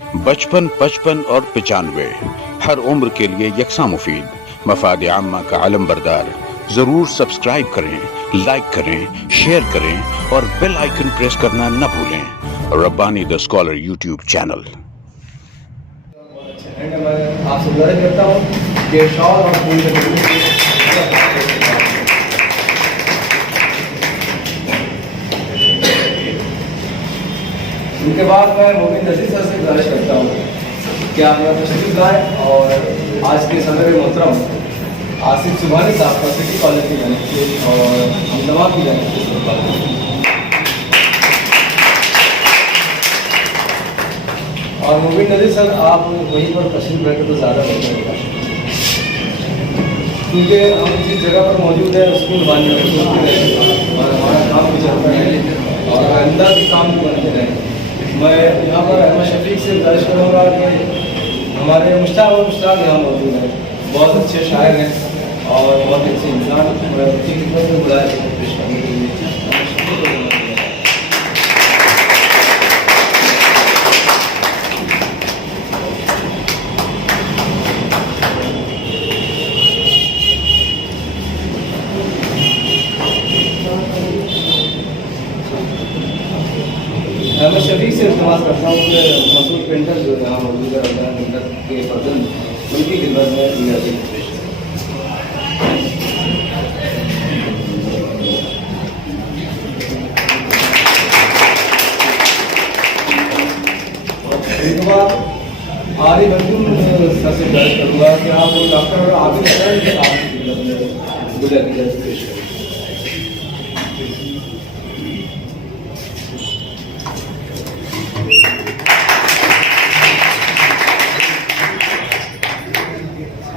55 55 اور 95 ہر عمر کے لیے یکساں مفید مفاد عامہ کا علم بردار. ضرور سبسکرائب کریں، لائک کریں، شیئر کریں اور بیل آئیکن پریس کرنا نہ بھولیں. ربانی دا اسکالر یوٹیوب چینل. آپ سے گزارش کرتا ہوں کہ شال اور پھول کے ان کے بعد میں مومن نذیر سر سے گزارش کرتا ہوں کہ آپ یہاں تشریف لائیں اور آج کے صدر محترم آصف سبحانی صاحب کا سٹی کالج کی جانب سے اور احمدآباد کی جانب سے استقبال کریں. اور مومن نذیر سر آپ وہیں پر تشریف رکھیں تو زیادہ بہتر ہوگا، کیونکہ ہم جس جگہ پر موجود ہیں اسکول باندھنے اور ہمارا کام بھی چلتا ہے اور آئندہ بھی کام بھی بنتے رہیں. میں یہاں پر احمد شفیق سے گزارش کروں گا کہ ہمارے مشتاق یہاں موجود ہیں، بہت اچھے شاعر ہیں اور بہت اچھے انسان کی خدمت میں بلایا پیش کرنے کے لیے. احمد شفیق سے التماس کرتا ہوں کہ مسعود پینٹر جو یہاں موجود ہے رمضان پینٹر کے فضل ان کی خدمت میں ریاضی پیش کریں. اس کے بعد عارف انجم سر سے گزارش کروں گا کہ آپ ڈاکٹر عابد حسین کے آپ کی خدمت میں گزارش پیش کریں.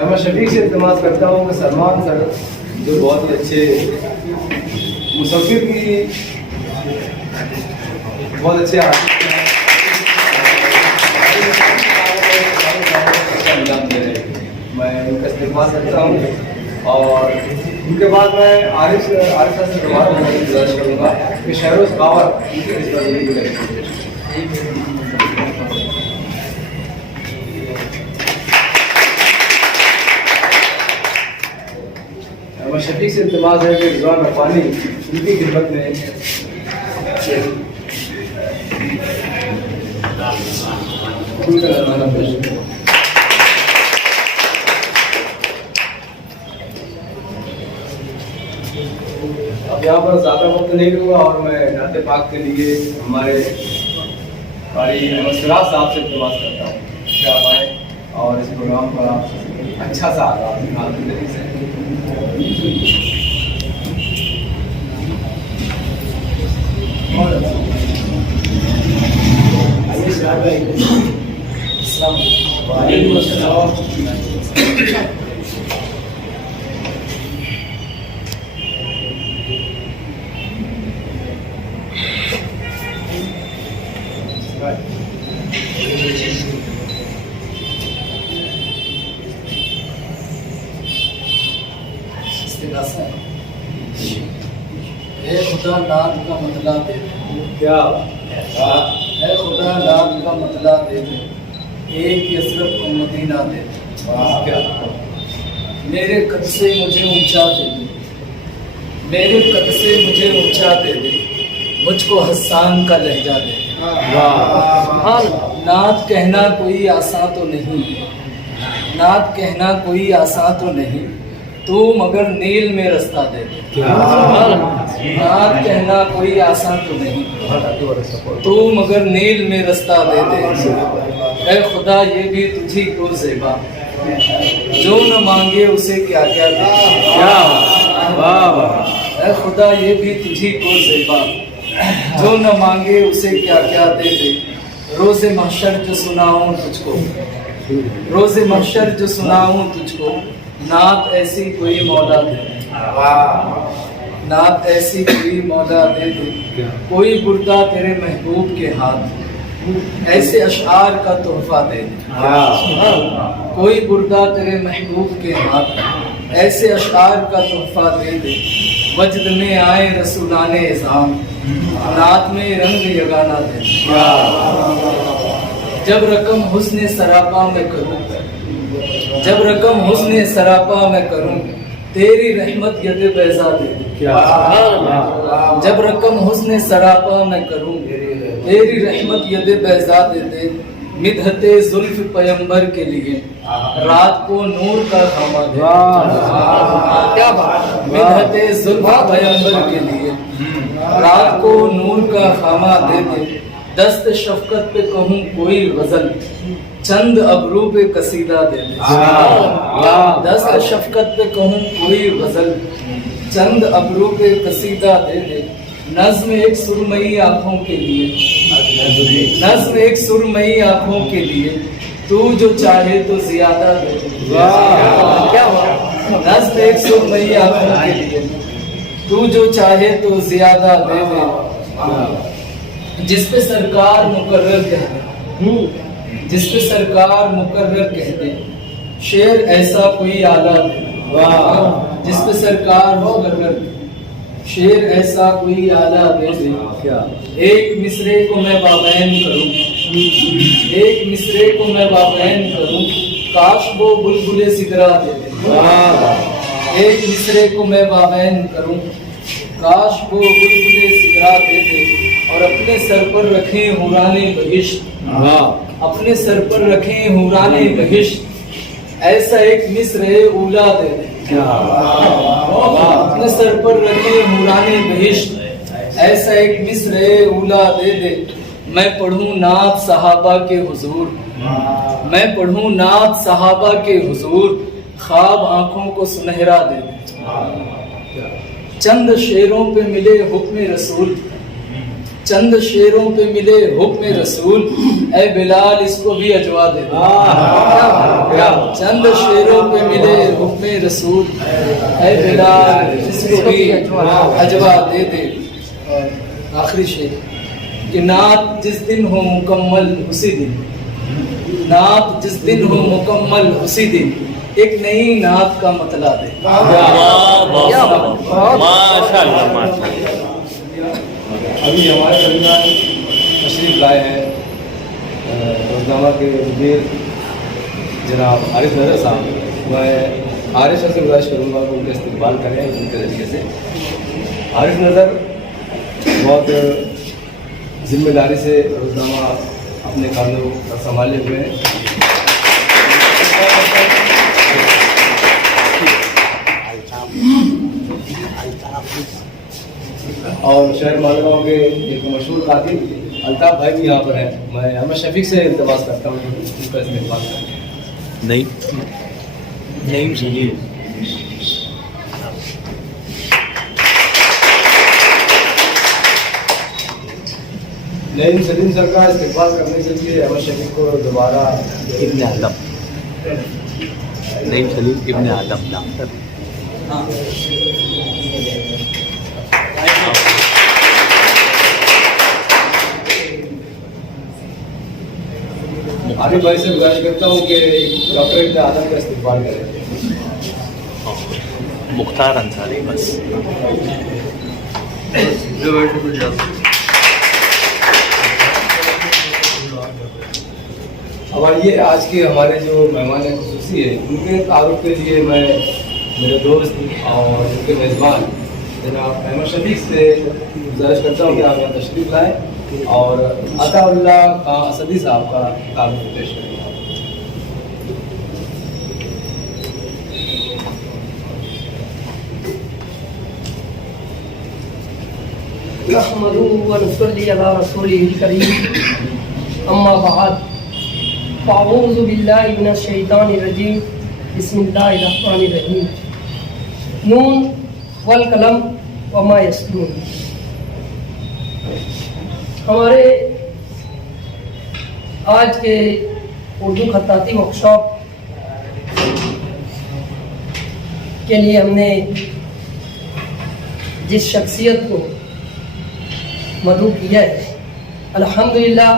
احمد شفیق سے التماس کرتا ہوں کہ سلمان سر جو بہت ہی اچھے مصور کی بہت اچھے انجام دے رہے ہیں، میں ان کا استقبال کرتا ہوں. اور ان کے بعد میں عارف صاحب سے دوبارہ گزارش کروں گا کہ شہروز کاور ان کی خدمت میں گزارش کریں. احمد شفیق سے التماس ہے کہ رضوان رفانی ان کی خدمت میں پیش کریں. اب یہاں پر زیادہ وقت نہیں لوں گا اور میں نعت پاک کے لیے ہمارے قاری احمد سراج صاحب سے التماس کرتا ہوں کہ آپ آئیں اور اس پروگرام پر آپ اچھا سا آغاز نعت کے ذریعے سے. وعلیکم السلام. اے خدا نعت کا مطلع دے دے، کیا اے خدا نعت کا مطلع دے دے، ایک یسرف کو مدینہ دے دے. میرے قد سے مجھے اونچا دے دے، میرے قد سے مجھے اونچا دے دے، مجھ کو حسان کا لہجہ دے دے. نعت کہنا کوئی آسان تو نہیں، نعت کہنا کوئی آسان تو نہیں، تو مگر نیل میں رستہ دے دے. نعت کہنا کوئی آسان تو نہیں، تو مگر نیل میں رستہ دے دے. اے خدا یہ بھی تجھی کو زیبا، جو نہ مانگے اسے کیا کیا دے. اے خدا یہ بھی تجھی کو زیبا، جو نہ مانگے اسے کیا کیا دے دے. روز محشر جو سناؤں تجھ کو، روز محشر جو سناؤں تجھ کو، نعت ایسی کوئی مولا دے دے. نعت ایسی کوئی مولا دے دے، کوئی بردہ تیرے محبوب کے ہاتھ، ایسے اشعار کا تحفہ دے دے. کوئی بردہ تیرے محبوب کے ہاتھ، ایسے اشعار کا تحفہ دے دے. وجد میں آئے رسولان اعظام، نعت میں رنگ یگانہ دے دے. जब रकम हुस्न सरापा में करूं, जब रकम हुस्न सरापा में करूं, तेरी रहमत यद बैजा दे दे। जब रकम हुस्न सरापा में करूं, तेरी रहमत यद बैजा दे दे। मिदहते जुल्फ पैगंबर के लिए रात को नूर का खामा दे। क्या बात, मिदहते जुल्फ पैगंबर के लिए रात को नूर का खामा दे दे। दस्त शफकत पे कहूँ कोई गजल, चंद अबरू पे कसीदा दे दे। दस्त शफकत पे कहूँ कोई गजल, चंद अबरू पे कसीदा दे दे। नज्म एक सुरमई आंखों के लिए, नज्म एक सुरमई आंखों के लिए, तू जो चाहे तो ज्यादा दे दे। क्या नज्म एक सुरमई आंखों के लिए, तू जो चाहे तो ज्यादा दे दे। जिस पे सरकार मुकर्रर कह दे, जिस पे सरकार मुकर्रर कह दे, शेर ऐसा कोई आला दे। जिस पे सरकार मुकर्रर, शेर ऐसा कोई आला दे दे। क्या एक मिसरे को मैं बाबैन करूं, एक मिसरे को मैं बाबैन करूं, काश वो बुलबुले सिदरा दे दे। एक मिसरे को मैं बाबैन करूं, काश वो बुलबुले सिदरा दे दे। और अपने सर पर रखें हुराने बहिश्त, अपने सर पर रखें हुराने बहिश्त, ऐसा एक मिसरे उला दे दे। अपने सर पर रखे हुराने बहिश्त, ऐसा एक मिसरे उला दे दे। मैं पढ़ूं नात सहाबा के हुजूर, मैं पढ़ूं नात सहाबा के हुजूर, ख्वाब आंखों को सुनहरा दे दे। चंद शेरों पे मिले हुक्म रसूल, चंद शेरों पे मिले हुक्म रसूल, ऐ बिलाल इसको भी अजवा दे दे। चंद शेरों पे मिले हुक्म रसूल, ऐ बिलाल इसको भी अजवा दे दे। आखिरी शेर कि नात जिस दिन हो मुकम्मल उसी दिन, नात जिस दिन हो मुकम्मल उसी दिन, एक नई नात का मतला दे। माशाअल्लाह माशाअल्लाह। अभी हमारे दरमियान तशरीफ लाए हैं रोजनामा के मुदीर जनाब आरिफ नज़र साहब। मैं आरिफ से गुजारिश करूँगा कि उनका इस्तेमाल करें उनके नज़रिए से। आरिफ नज़र बहुत जिम्मेदारी से रोजनामा अपने कानों पर संभाले हुए हैं। और शहर मालेगांव के एक मशहूर कातिल अल्ताफ़ भाई भी यहाँ पर हैं। मैं अहमद शफीक से इल्तमास करता हूँ उनका इस्तेमाल करें। नहीं सलीम नईम सलीम सर का इस्तेमाल करने के लिए अहमद शफीक को दोबारा इब्न आदम, नईम सलीम इब्न आदम डॉक्टर। आरिफ भाई से गुजारिश करता हूँ कि डॉक्टर इब्न आदम का इस्तेमाल करें। मुख्तार अंसारी बस। अब आइए आज के हमारे जो मेहमान खुसूसी है उनके तारुफ के लिए मैं मेरे दोस्त और उनके मेज़बान जनाब अहमद शफीक से गुजारिश करता हूँ कि आप यहाँ तशरीफ़ लाएँ और अताउल्लाह खां असदी साहब का तारुफ पेश करें। नहमदुहु व नुसल्ली अला रसूलिहिल करीम अम्मा बाद फ़अऊज़ु बिल्लाहि मिनश शैतानिर रजीम बिस्मिल्लाहिर रहमानिर रहीम नून वल कलम व मा यस्तून। हमारे आज के उर्दू खत्ताती वर्कशॉप के लिए हमने जिस शख्सियत को मदऊ किया है, अल्हम्दुलिल्लाह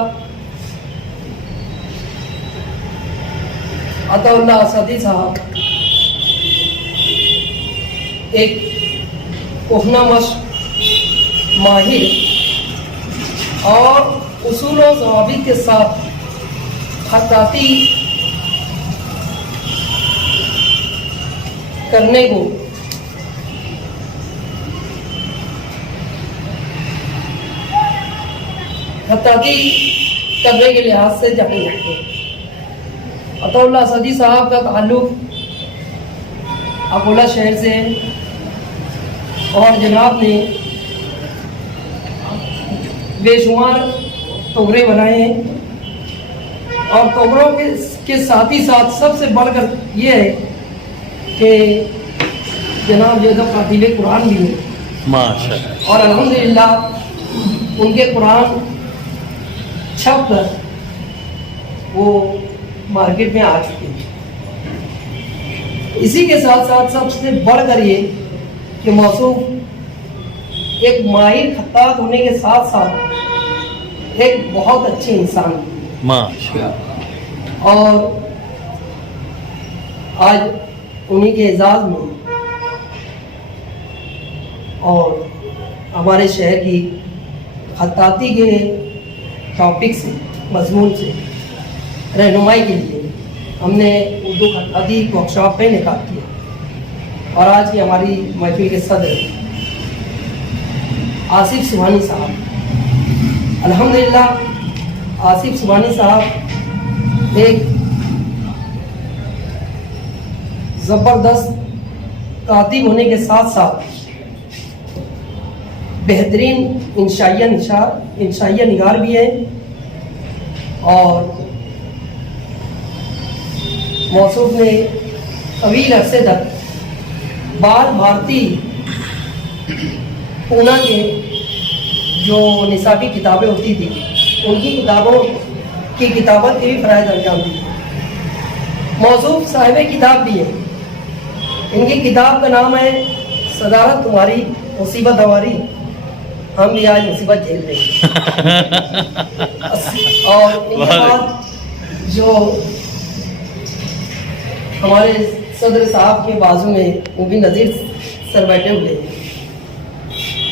अताउल्लाह असदी साहब एक कोहना मश्क माहिर और उसूल व ज़वाबित के साथ खत्ताती करने को खत्ताती करने के लिहाज से जाने जाते हैं। अतउल्लाह सदी साहब का ताल्लुक़ अकोला शहर से है और जनाब ने बेशुमार तोगरे बनाए हैं और तोगरों के साथ ही साथ सबसे बढ़कर ये है कि जनाब ये तो कातिल कुरान भी है माशाअल्लाह। और अल्हम्दुलिल्लाह उनके कुरान छप कर वो मार्केट में आ चुके हैं। इसी के साथ साथ सबसे बढ़कर ये कि मौसूफ एक माहिर खत्तात होने के साथ साथ एक बहुत अच्छे इंसान हैं। माशाअल्लाह। और आज उन्हीं के एजाज़ में और हमारे शहर की खत्ताती के टॉपिक से मजमून से रहनुमाई के लिए हमने उर्दू खत्ताती वर्कशॉप में निकाल किया और आज की हमारी महफिल के सदर आसिफ सुबहानी साहब, अल्हम्दुलिल्लाह आसिफ सुबहानी साहब एक ज़बरदस्त कातिब होने के साथ साथ बेहतरीन इंशाइया निगार भी है और मौसूफ ने तवील अरसे तक बाल भारती पूना के जो निसाबी किताबें होती थी उनकी किताबों की किताबत के भी फ़राइज़ अंजाम दी। मौसूफ साहिब किताब भी है। इनकी किताब का नाम है सदारत तुम्हारी मुसीबत हमारी, हम भी आज मुसीबत झेल रहे हैं। और इनके बाद जो हमारे सदर साहब के बाजू में वो भी नज़ीर सर बैठे हुए हैं,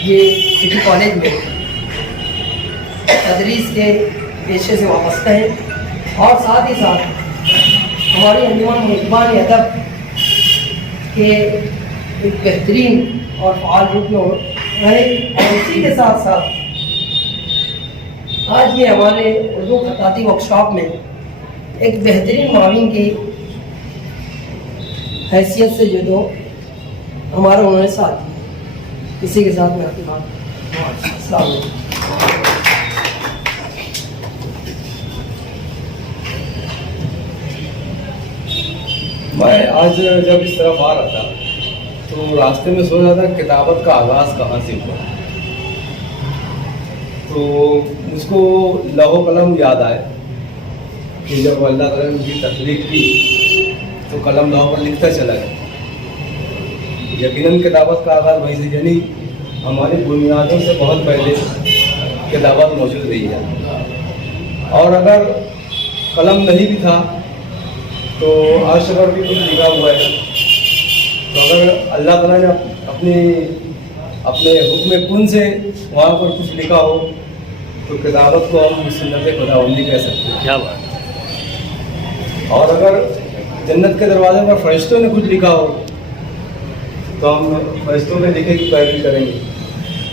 ये सिटी कॉलेज में तदरीस के पेशे से वाबस्ता हैं और साथ ही साथ हमारी अंजुमन मुहिबान अदब के एक बेहतरीन और फ़ाल रूप में रहे। और इसी के साथ साथ आज ये हमारे उर्दू खत्ताती वर्कशॉप में एक बेहतरीन माविन की हैसियत से जो दो हमारा उन्होंने साथ दिया। इसी के साथ मैं आपकी बात अस्सलाम वालेकुम। मैं आज जब इस तरफ आ रहा था तो रास्ते में सोच रहा था किताबत का आगाज़ कहाँ से हुआ, तो मुझको लौह कलम याद आए कि जब अल्लाह ताला ने उनकी तख्लीक की तो कलम लौह पर लिखता चला गया। यकीनन किताबत का आगाज़ वहीं से, यानी हमारी बुनियादों से बहुत पहले किताबत मौजूद रही है। और अगर कलम नहीं भी था तो आज पर भी कुछ लिखा हुआ है, तो अगर अल्लाह ताला ने अपने हुक्म कुन से वहाँ पर कुछ लिखा हो तो किताबत को हम सुन्नत खुदाबंदी कह सकते हैं। क्या बात है। और अगर जन्नत के दरवाजे पर फरिश्तों ने कुछ लिखा हो तो हम फरिश्तों के लिखे की पैरवी करेंगे।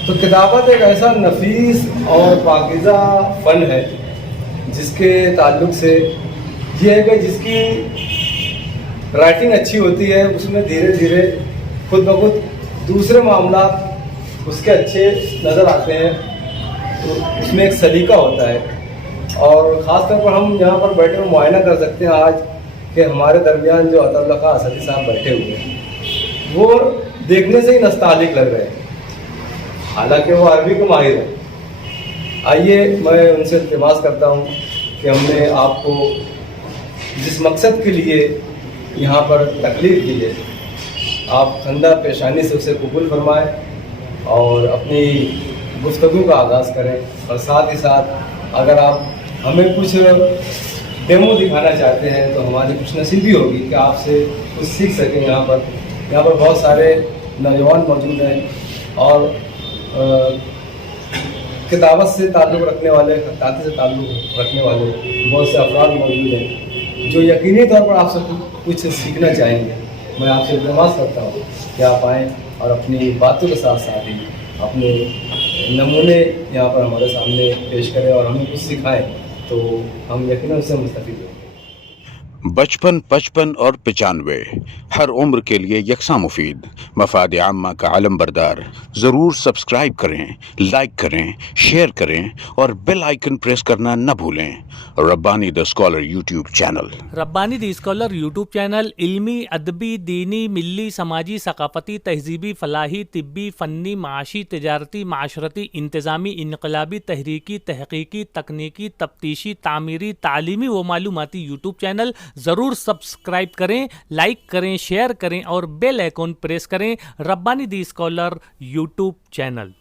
तो किताबत एक ऐसा नफीस और पाकीज़ा फ़न है जिसके ताल्लुक़ से ये है कि जिसकी राइटिंग अच्छी होती है उसमें धीरे धीरे खुद ब खुद दूसरे मामला उसके अच्छे नज़र आते हैं। तो उसमें एक सलीका होता है और ख़ास तौर पर हम यहाँ पर बैठे हुए मुआयना कर सकते हैं आज कि हमारे दरमियान जो अताउल्लाह खां असदी साहब बैठे हुए हैं वो देखने से ही नस्तालिक लग रहे हैं, हालांकि वो अरबी के माहिर हैं। आइए मैं उनसे इल्तिमास करता हूँ कि हमने आपको जिस मकसद के लिए यहाँ पर तकलीफ दी है आप ठंडा पेशानी से उसे कबूल फरमाएं और अपनी गुफ्तगू का आगाज़ करें। और साथ ही साथ अगर आप हमें कुछ डेमो दिखाना चाहते हैं तो हमारी खुश नसीबी होगी कि आपसे कुछ सीख सकें। यहाँ पर बहुत सारे नौजवान मौजूद हैं और किताबत से ताल्लुक़ रखने वाले, खत्ताती से ताल्लुक़ रखने वाले बहुत से अफराद मौजूद हैं जो यकीनी तौर पर आपसे कुछ सीखना चाहेंगे। मैं आपसे दरख्वास्त करता हूँ कि आप आएँ और अपनी बातों के साथ साथ ही अपने नमूने यहाँ पर हमारे सामने पेश करें और हमें कुछ सिखाएं, तो हम यकीनन उससे मुस्तफ़ीद होंगे। 55, 55 और 95 हर उम्र के लिए यकसा मुफीद मफाद आम्मा का आलम बरदार। ज़रूर सब्सक्राइब करें, लाइक करें, शेयर करें और बेल आइकन प्रेस करना न भूलें। Rabbani the scholar YouTube channel. Rabbani the scholar YouTube channel इल्मी, अदबी, दीनी, मिली, समाजी, सकाफती, तहजीबी, फलाही, तिब्बी, फ़न्नी, माशी, तिजारती, माशरती, इंतज़ामी, इनकलाबी, तहरीकी, तहकीकी, तकनीकी, तफ्तीशी, तामीरी, तालीमी व मालूमाती यूट्यूब चैनल। ज़रूर सब्सक्राइब करें, लाइक करें, शेयर करें और बेल आइकन प्रेस करें। Rabbani the scholar YouTube channel.